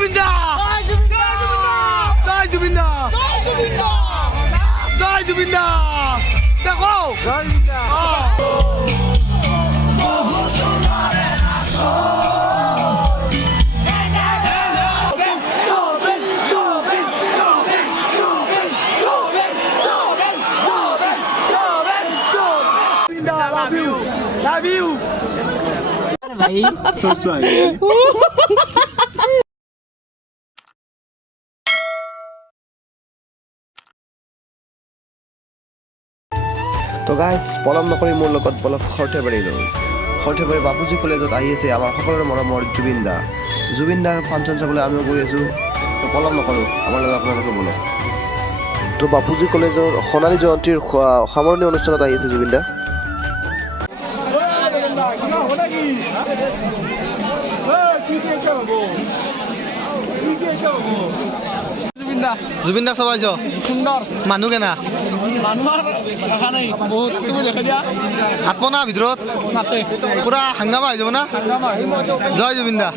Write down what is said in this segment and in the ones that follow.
জুবিন দা জয় জুবিন দা জয় জুবিন দা দেখো জয় জুবিন দা Love you. Bhai. That's right. তো guys পলম নকৰি মোৰ লগত পলক সৰ্থেবাৰী বাপুজী কলেজত আহি আছে আমাৰ সকলোৰে মৰমৰ জুবিন দাৰ ফাংচন চাবলৈ আমিও গৈ আছোঁ। তো পলম নকৰোঁ, আমাৰ লগত আপোনালোকে বলক। তো বাপুজী কলেজৰ সোণালী জয়ন্তীৰ সামৰণি অনুষ্ঠানত আহি আছে জুবিন দা। জুবিন দা চাবাইছ সুন্দৰ মানুহ কেনা আত্মনা ভিতৰত পুৰা হাংগামা হৈ যাব না। জয় জুবিন দা।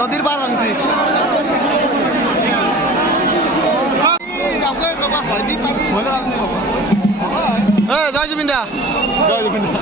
নদীৰ পাৰ ভাঙছি জয় জুবিন দা জয় জুবিন দা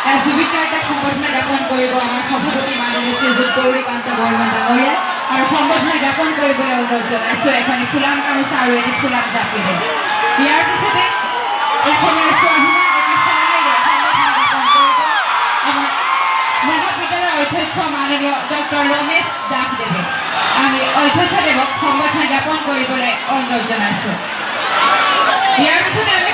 জুবিকাৰ এটা সম্বৰ্ধনা জ্ঞাপন কৰিব আমাৰ সভাপতি মাননীয় শ্ৰীযুত গৌৰীকান্ত বৰ্মন ডাঙৰীয়া আৰু সম্বৰ্ধনা জ্ঞাপন কৰিবলৈ অনুৰোধ জনাইছোঁ এখন ফুলাম গামোচা আৰু এটি ফুলাম জাপিৰে। ইয়াৰ পিছতে অসমৰ স্বাভিমান এটি শৰাইৰে সম্বৰ্ধনা জ্ঞাপন কৰিব আমাৰ মহাবিদ্যালয়ৰ অধ্যক্ষ মাননীয় ডক্টৰ ৰমেশ দাসদেৱে। আমি অধ্যক্ষদেৱক সম্বৰ্ধনা জ্ঞাপন কৰিবলৈ অনুৰোধ জনাইছোঁ। ইয়াৰ পিছতে আমি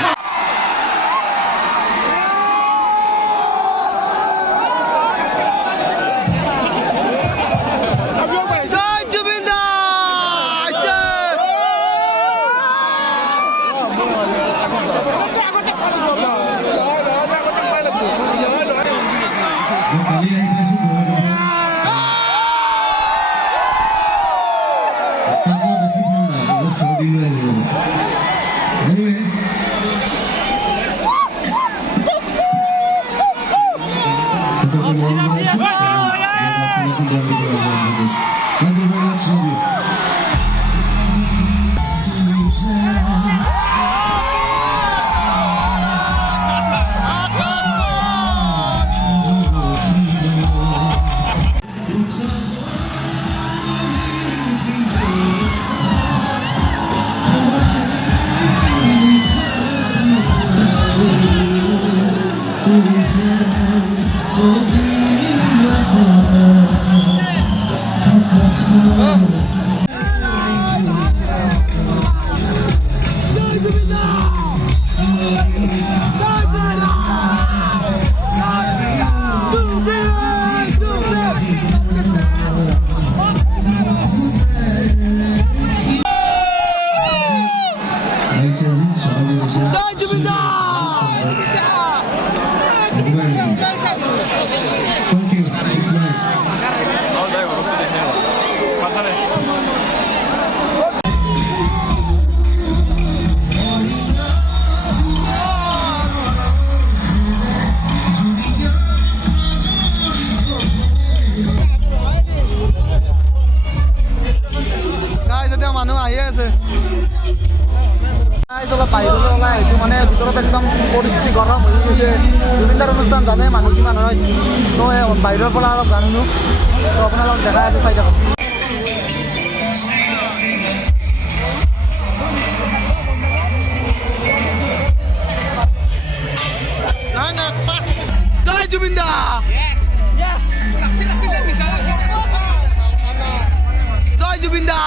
বাহিৰলৈ ওলাই আহিছোঁ মানে ভিতৰত একদম পৰিস্থিতি গৰম হৈ গৈছে। জুবিনদাৰ অনুষ্ঠান জানে মানুহ কিমান হয়, তো বাহিৰৰ পৰা অলপ জানিলোঁ, তো আপোনালোক দেখাই আছোঁ, চাই থাকক। জয় জুবিন দা! জয় জুবিন দা!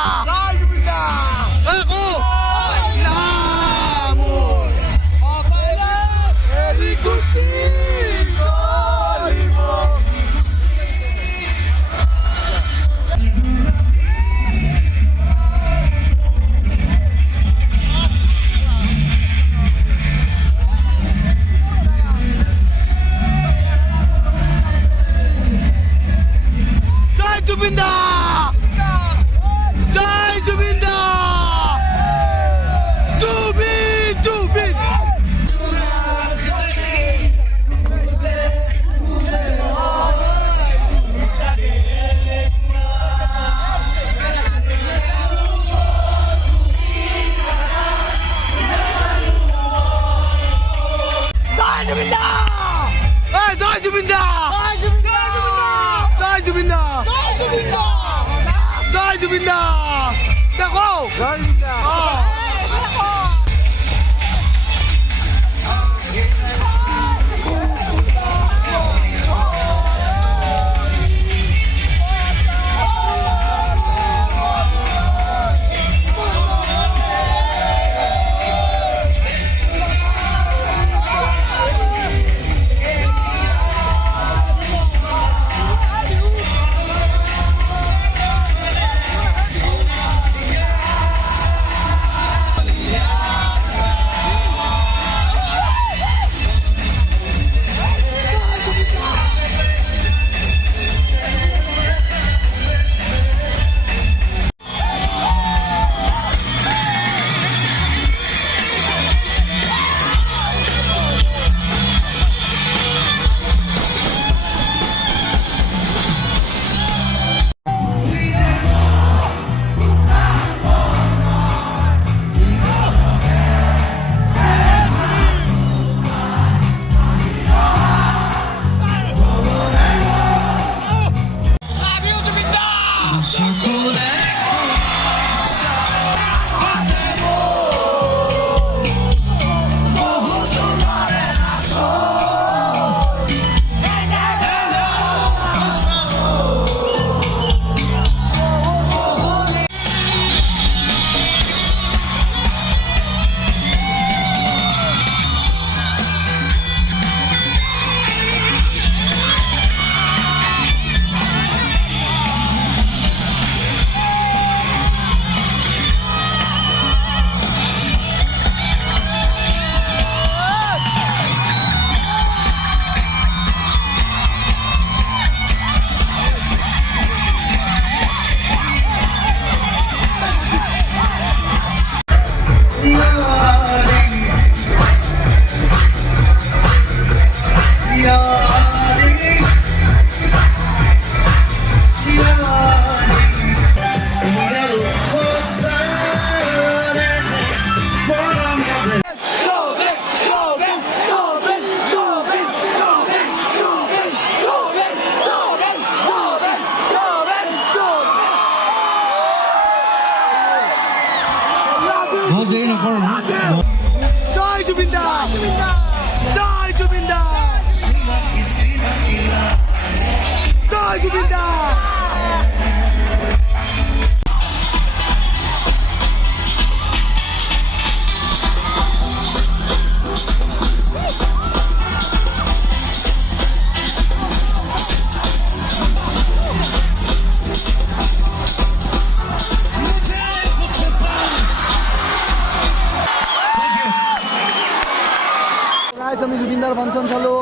গাইজ আমি জুবিনদাৰ ফাংচন চালো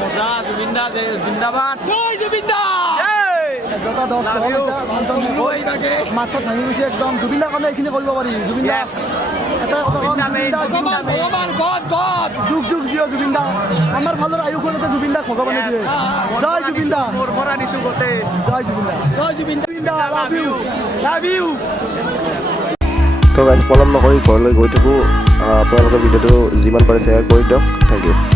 মজা জুবিন দা জিন্দাবাদ জয় জুবিন দা দুটা 10 ফাংচন মাত চাত ভাঙি গৈছে একদম জুবিনদাৰ কাৰণে এইখিনি কৰিব পাৰি জুবিনদা এটা যুগ যুগ জিঅ জুবিনদা আমাৰ ভালৰ আয়ুসলৈকে জুবিনদাক ভগৱানে দিয়ে জয় জুবিনদা জয় জুবিনদা লাভ ইউ তো গাইজ পলম নকৰি ঘৰলৈ গৈ থাকোঁ আপোনালোকৰ ভিডিঅ'টো যিমান পাৰে শ্বেয়াৰ কৰি দিয়ক থেংক ইউ